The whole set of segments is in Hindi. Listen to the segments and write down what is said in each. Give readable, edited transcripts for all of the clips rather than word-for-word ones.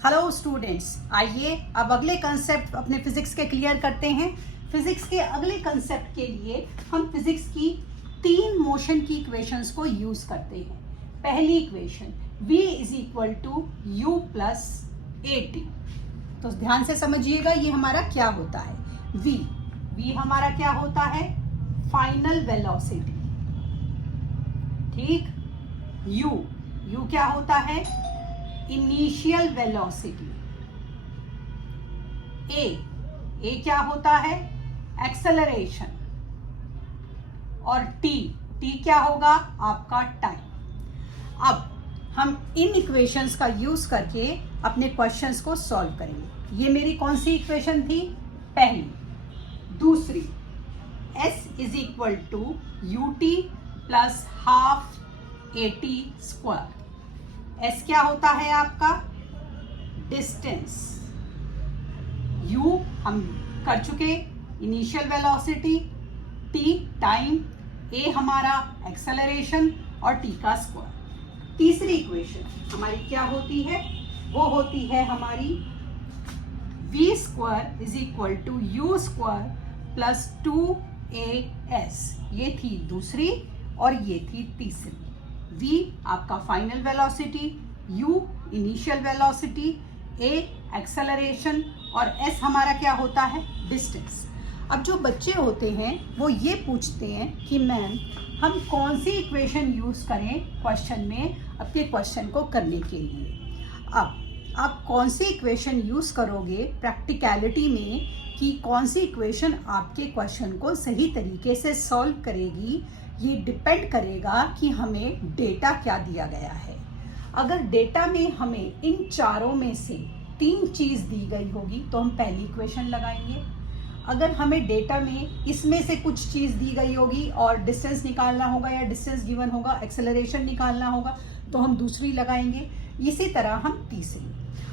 हेलो स्टूडेंट्स, आइए अब अगले कंसेप्ट अपने फिजिक्स के क्लियर करते हैं। फिजिक्स के अगले कंसेप्ट के लिए हम फिजिक्स की 3 मोशन की इक्वेशंस को यूज करते हैं। पहली equation v is equal to u plus a t. तो ध्यान से समझिएगा ये हमारा क्या होता है। v हमारा क्या होता है? Final velocity. ठीक। u क्या होता है? Initial velocity. ए क्या होता है? एक्सेलरेशन। और टी क्या होगा? आपका टाइम। अब हम इन इक्वेशंस का यूज करके अपने क्वेश्चंस को सॉल्व करेंगे। ये मेरी कौन सी इक्वेशन थी? पहली। दूसरी, s is equal to u t plus half a t square. s क्या होता है आपका? डिस्टेंस। u हम कर चुके, initial velocity. t time. a हमारा एक्सेलरेशन और t का स्क्वायर। तीसरी इक्वेशन हमारी क्या होती है? वो होती है हमारी v square is equal to u square plus 2as। ये थी दूसरी और ये थी तीसरी। v आपका final velocity, u initial velocity, a acceleration और s हमारा क्या होता है? डिस्टेंस। अब जो बच्चे होते हैं वो ये पूछते हैं कि मैम हम कौन सी इक्वेशन यूज करें क्वेश्चन में अपने क्वेश्चन को करने के लिए। अब आप कौन सी इक्वेशन यूज करोगे प्रैक्टिकलिटी में कि कौन सी इक्वेशन आपके क्वेश्चन को सही तरीके से सॉल्व करेगी, ये डिपेंड करेगा कि हमें डेटा क्या दिया गया है। अगर डेटा में हमें इन चारों में से 3 चीज दी गई होगी तो हम पहली इक्वेशन लगाएंगे। अगर हमें डेटा में इसमें से कुछ चीज दी गई होगी और डिस्टेंस निकालना होगा या डिस्टेंस गिवन होगा, एक्सेलरेशन निकालना होगा, तो हम दूसरी लगाएंगे। इसी तरह हम तीसरी।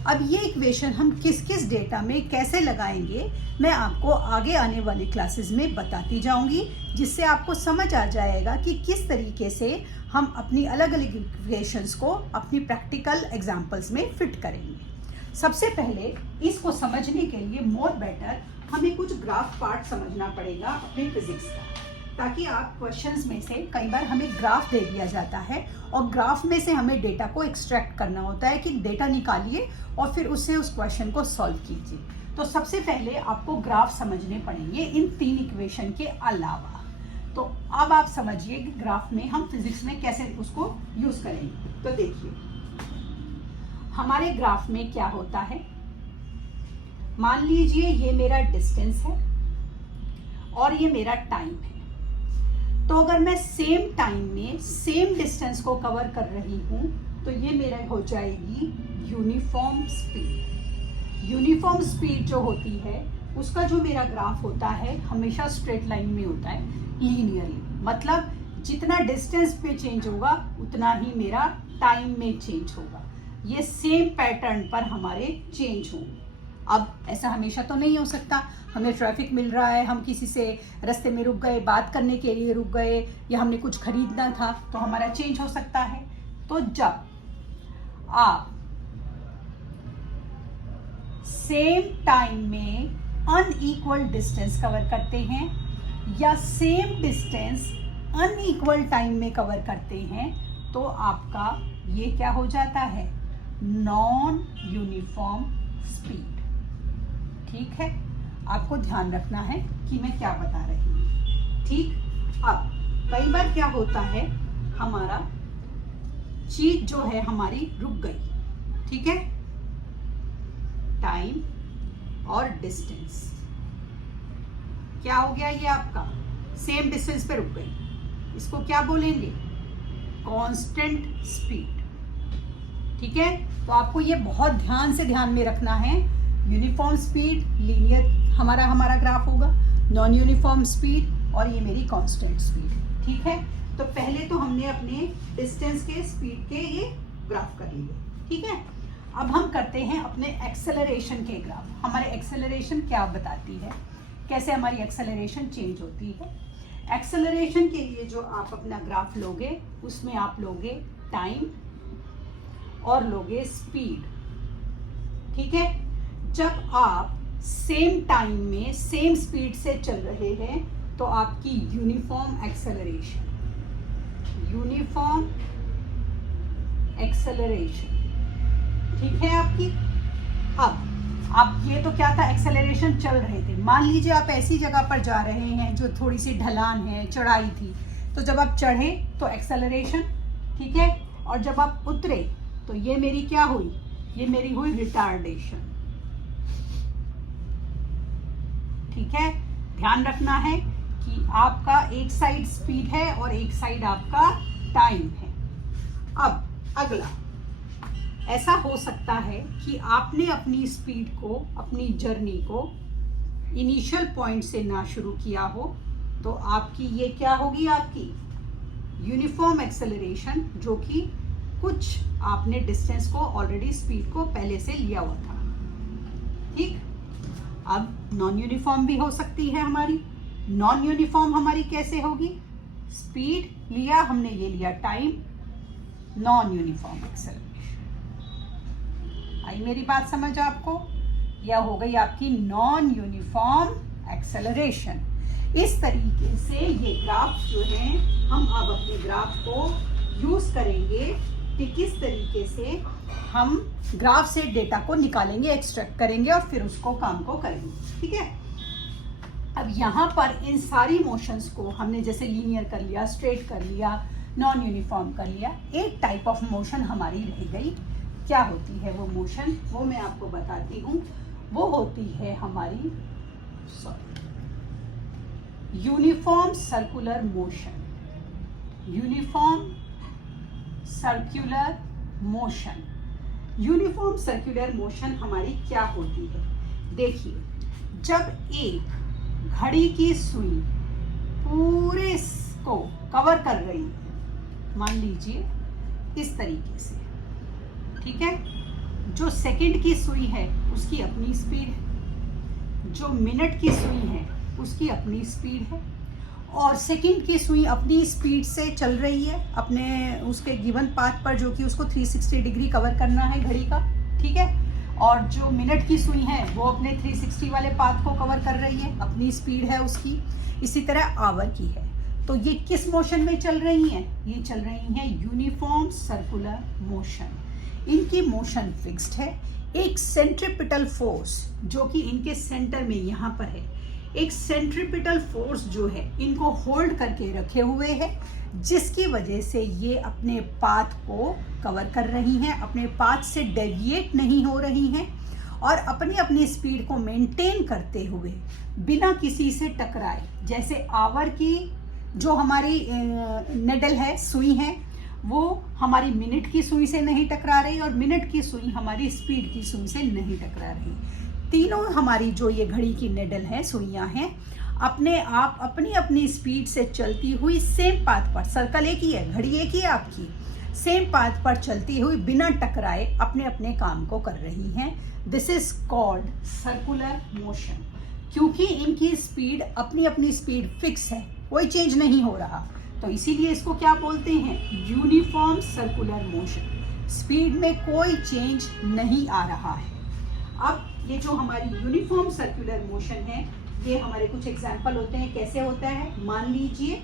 अब ये इक्वेशन हम किस किस डेटा में कैसे लगाएंगे मैं आपको आगे आने वाली क्लासेस में बताती जाऊंगी, जिससे आपको समझ आ जाएगा कि किस तरीके से हम अपनी अलग अलग इक्वेशंस को अपनी प्रैक्टिकल एग्जांपल्स में फिट करेंगे। सबसे पहले इसको समझने के लिए मोर बेटर हमें कुछ ग्राफ पार्ट समझना पड़ेगा अपने फिजिक्स का, ताकि आप क्वेश्चंस में से कई बार हमें ग्राफ दे दिया जाता है और ग्राफ में से हमें डेटा को एक्सट्रैक्ट करना होता है कि डेटा निकालिए और फिर उससे उस क्वेश्चन को सॉल्व कीजिए। तो सबसे पहले आपको ग्राफ समझने पड़ेंगे इन 3 इक्वेशन के अलावा। तो अब आप समझिए कि ग्राफ में हम फिजिक्स में कैसे उसको यूज करेंगे। तो देखिए हमारे ग्राफ में क्या होता है। मान लीजिए ये मेरा डिस्टेंस है और ये मेरा टाइम है। तो अगर मैं सेम टाइम में सेम डिस्टेंस को कवर कर रही हूं तो ये मेरा हो जाएगी यूनिफॉर्म स्पीड। यूनिफॉर्म स्पीड जो होती है उसका जो मेरा ग्राफ होता है हमेशा स्ट्रेट लाइन में होता है, लीनियरली। मतलब जितना डिस्टेंस पे चेंज होगा उतना ही मेरा टाइम में चेंज होगा। ये सेम पैटर्न पर हमारे चेंज होंगे। अब ऐसा हमेशा तो नहीं हो सकता। हमें ट्रैफिक मिल रहा है, हम किसी से रास्ते में रुक गए, बात करने के लिए रुक गए, या हमने कुछ खरीदना था तो हमारा चेंज हो सकता है। तो जब आप सेम टाइम में अनइक्वल डिस्टेंस कवर करते हैं या सेम डिस्टेंस अनइक्वल टाइम में कवर करते हैं तो आपका ये क्या हो जाता है? Non uniform speed. ठीक है, आपको ध्यान रखना है कि मैं क्या बता रही हूँ। ठीक। अब कई बार क्या होता है, हमारा चीज जो है हमारी रुक गई। ठीक है, टाइम और डिस्टेंस क्या हो गया? ये आपका सेम डिस्टेंस पे रुक गई। इसको क्या बोलेंगे? Constant speed. ठीक है, तो आपको ये बहुत ध्यान से ध्यान में रखना है। यूनिफॉर्म स्पीड लीनियर हमारा ग्राफ होगा, नॉन यूनिफॉर्म स्पीड और ये मेरी कांस्टेंट स्पीड। ठीक है, तो पहले तो हमने अपने डिस्टेंस के स्पीड के ये ग्राफ कर लिए। ठीक है, अब हम करते हैं अपने एक्सेलरेशन के ग्राफ। हमारे एक्सेलरेशन क्या बताती है, कैसे हमारी एक्सेलरेशन चेंज होती है। एक्सेलरेशन के लिए जो आप अपना ग्राफ लोगे उसमें आप लोगे टाइम और लोगे स्पीड। ठीक है। जब आप सेम टाइम में सेम स्पीड से चल रहे हैं तो आपकी यूनिफॉर्म एक्सेलरेशन, यूनिफॉर्म एक्सेलरेशन, ठीक है आपकी। अब आप ये तो क्या था, एक्सेलरेशन चल रहे थे। मान लीजिए आप ऐसी जगह पर जा रहे हैं जो थोड़ी सी ढलान है, चढ़ाई थी, तो जब आप चढ़े तो एक्सेलरेशन, ठीक है। और जब आप उतरे तो ये मेरी क्या हुई, ये मेरी हुई रिटार्डेशन, ठीक है। ध्यान रखना है कि आपका एक साइड स्पीड है और एक साइड आपका टाइम है। अब अगला, ऐसा हो सकता है कि आपने अपनी स्पीड को, अपनी जर्नी को इनिशियल पॉइंट से ना शुरू किया हो, तो आपकी ये क्या होगी, आपकी यूनिफॉर्म एक्सेलरेशन, जो कि कुछ आपने डिस्टेंस को, ऑलरेडी स्पीड को पहले से लिया हुआ था, ठीक। अब नॉन यूनिफॉर्म भी हो सकती है हमारी। नॉन यूनिफॉर्म हमारी कैसे होगी, स्पीड लिया हमने, ये लिया टाइम, नॉन यूनिफॉर्म एक्सेलरेशन। आई मेरी बात समझ आपको, यह हो गई आपकी नॉन यूनिफॉर्म एक्सेलरेशन। इस तरीके से ये ग्राफ जो है, हम अब अपने ग्राफ को यूज करेंगे कि किस तरीके से हम ग्राफ से डेटा को निकालेंगे, एक्सट्रैक्ट करेंगे और फिर उसको काम को करेंगे, ठीक है। अब यहाँ पर इन सारी मोशंस को हमने जैसे लीनियर कर लिया, स्ट्रेट कर लिया, नॉन यूनिफॉर्म कर लिया। एक टाइप ऑफ मोशन हमारी रह गई। क्या होती है वो मोशन, वो मैं आपको बताती हूँ। वो होती है हमारी uniform circular motion, uniform circular motion. Uniform circular motion हमारी क्या होती है, देखिए, जब एक घड़ी की सुई पूरे को कवर कर रही है, मान लीजिए इस तरीके से, ठीक है। जो सेकंड की सुई है उसकी अपनी स्पीड है, जो मिनट की सुई है उसकी अपनी स्पीड है, और सेकंड की सुई अपनी स्पीड से चल रही है अपने उसके गिवन पाथ पर, जो कि उसको 360 डिग्री कवर करना है घड़ी का, ठीक है। और जो मिनट की सुई है वो अपने 360 वाले पाथ को कवर कर रही है, अपनी स्पीड है उसकी। इसी तरह आवर की है। तो ये किस मोशन में चल रही हैं, ये चल रही हैं यूनिफॉर्म सर्कुलर मोशन। इनकी मोशन फिक्स्ड है। एक सेंट्रीपिटल फोर्स जो कि इनके सेंटर में यहाँ पर है, एक सेंट्रीपिटल फोर्स जो है इनको होल्ड करके रखे हुए है, जिसकी वजह से ये अपने पाथ को कवर कर रही हैं, अपने पाथ से डेविएट नहीं हो रही हैं और अपनी अपनी स्पीड को मेंटेन करते हुए बिना किसी से टकराए। जैसे आवर की जो हमारी नेडल है, सुई है, वो हमारी मिनट की सुई से नहीं टकरा रही और मिनट की सुई हमारी स्पीड की सुई से नहीं टकरा रही। तीनों हमारी जो ये घड़ी की नेडल है, सुइयां हैं, अपने आप अपनी अपनी स्पीड से चलती हुई सेम पाथ पर, सर्कल एक ही है, घड़ी एक ही है आपकी, सेम पाथ पर चलती हुई बिना टकराए अपने अपने काम को कर रही हैं। This is called circular motion. क्योंकि इनकी स्पीड अपनी अपनी स्पीड फिक्स है, कोई चेंज नहीं हो रहा, तो इसीलिए इसको क्या बोलते हैं, यूनिफॉर्म सर्कुलर मोशन। स्पीड में कोई चेंज नहीं आ रहा है। अब ये जो हमारी यूनिफॉर्म सर्कुलर मोशन है, ये हमारे कुछ एग्जाम्पल होते हैं। कैसे होता है, मान लीजिए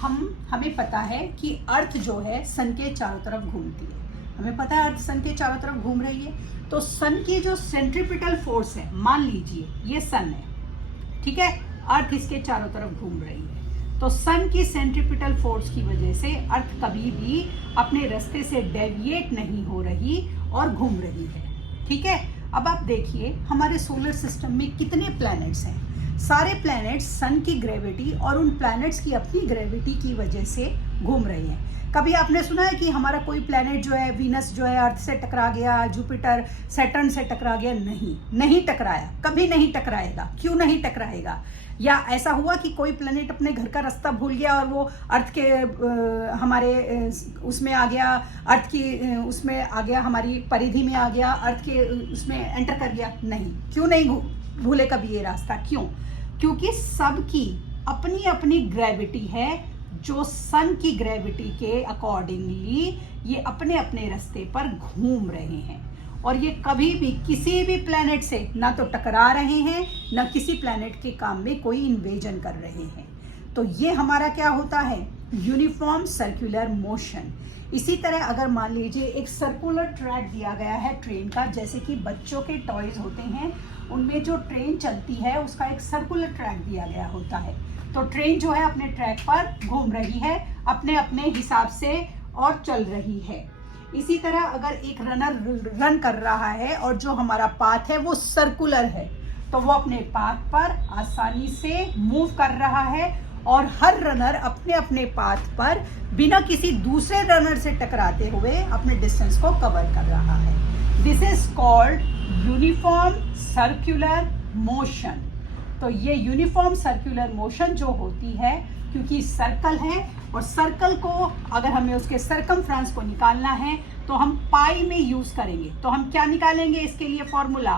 हमें पता है कि अर्थ जो है सन के चारों तरफ घूमती है, हमें पता है अर्थ सन के चारों तरफ घूम रही है। तो सन की जो सेंट्रीपिटल फोर्स है, मान लीजिए ये सन है, ठीक है, अर्थ इसके चारों तरफ घूम रही है, तो सन की सेंट्रीपिटल फोर्स की वजह से अर्थ कभी भी अपने रास्ते से डेविएट नहीं हो रही और घूम रही है, ठीक है। अब आप देखिए हमारे सोलर सिस्टम में कितने प्लैनेट्स हैं। सारे प्लैनेट्स सन की ग्रेविटी और उन प्लैनेट्स की अपनी ग्रेविटी की वजह से घूम रहे हैं। कभी आपने सुना है कि हमारा कोई प्लैनेट जो है, वीनस जो है, अर्थ से टकरा गया, जुपिटर सैटर्न से टकरा गया? नहीं टकराया, कभी नहीं टकराएगा। क्यों नहीं टकराएगा? या ऐसा हुआ कि कोई प्लैनेट अपने घर का रास्ता भूल गया और वो अर्थ के हमारे उसमें आ गया, अर्थ की उसमें आ गया, हमारी परिधि में आ गया, अर्थ के उसमें एंटर कर गया? नहीं। क्यों नहीं भूले कभी ये रास्ता? क्यों? क्योंकि सबकी अपनी अपनी ग्रेविटी है, जो सन की ग्रेविटी के अकॉर्डिंगली ये अपने अपने रास्ते पर घूम रहे हैं। और ये कभी भी किसी भी प्लैनेट से ना तो टकरा रहे हैं, ना किसी प्लैनेट के काम में कोई इन्वेजन कर रहे हैं। तो ये हमारा क्या होता है, यूनिफॉर्म सर्कुलर मोशन। इसी तरह अगर मान लीजिए एक सर्कुलर ट्रैक दिया गया है ट्रेन का, जैसे कि बच्चों के टॉयज होते हैं उनमें जो ट्रेन चलती है उसका एक सर्कुलर ट्रैक दिया गया होता है। तो ट्रेन जो है अपने ट्रैक पर घूम रही है अपने अपने हिसाब से और चल रही है। इसी तरह अगर एक रनर रन कर रहा है और जो हमारा पाथ है वो सर्कुलर है, तो वो अपने पाथ पर आसानी से मूव कर रहा है और हर रनर अपने अपने पाथ पर बिना किसी दूसरे रनर से टकराते हुए अपने डिस्टेंस को कवर कर रहा है। This is called uniform circular motion. तो ये यूनिफॉर्म सर्कुलर मोशन जो होती है, क्योंकि सर्कल है और सर्कल को अगर हमें उसके सरकमफ्रेंस को निकालना है तो हम पाई में यूज करेंगे। तो हम क्या निकालेंगे इसके लिए फॉर्मूला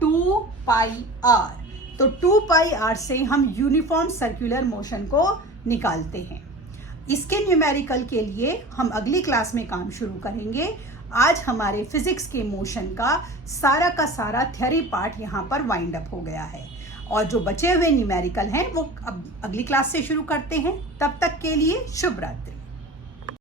2 पाई आर। तो 2 पाई आर से हम यूनिफॉर्म सर्कुलर मोशन को निकालते हैं। इसके न्यूमेरिकल के लिए हम अगली क्लास में काम शुरू करेंगे। आज हमारे फिजिक्स के मोशन का सारा थ्योरी पार्ट यहाँ पर वाइंड अप हो गया है और जो बचे हुए न्यूमेरिकल हैं वो अब अगली क्लास से शुरू करते हैं। तब तक के लिए शुभ रात्रि।